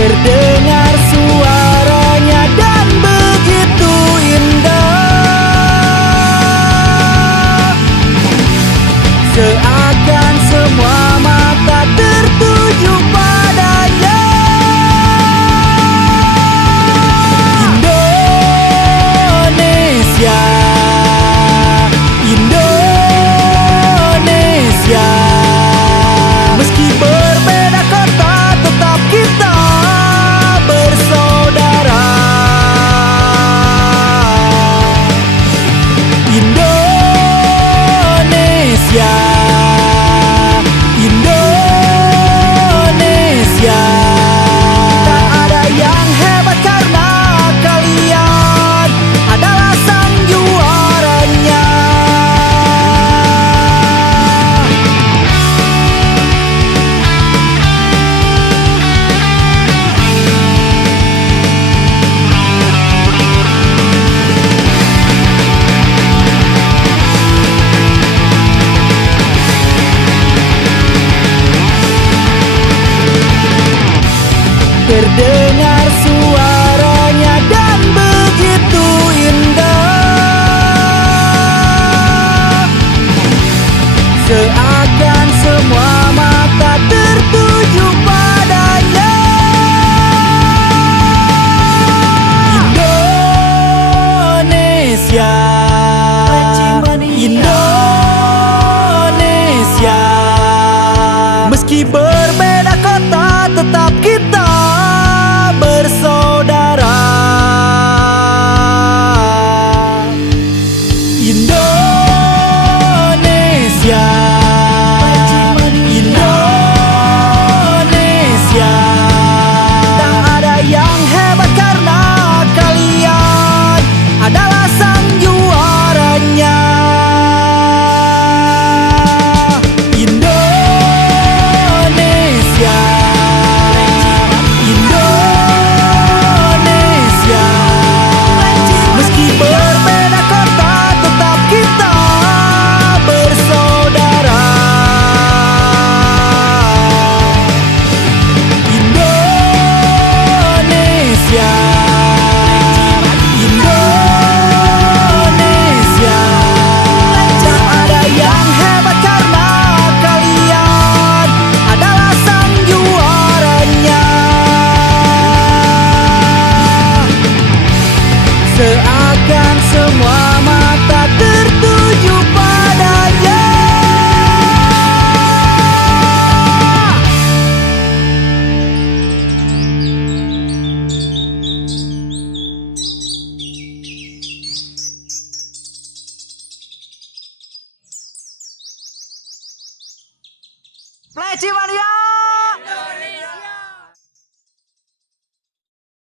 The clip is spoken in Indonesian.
Terdengar suaranya dan begitu indah, seakan semua mata tertuju padanya. Indonesia, Indonesia, meski berbeda kota tetap kita bersaudara. Indonesia, Indonesia, tak ada yang hebat karena kalian adalah sang juaranya. Terdengar suaranya dan begitu indah, seakan semua mata tertuju padanya. Indonesia, Indonesia, meski berbeda kota tetap kita bersaudara. Indonesia, Indonesia, tak ada yang hebat karena kalian adalah sang juaranya. Indonesia, Indonesia, meski berbeda kota tetap kita bersaudara. Indonesia, Indonesia, tak ada yang hebat karena kalian adalah sang juaranya. Seakan semua mata tertuju padanya. Play Cimania!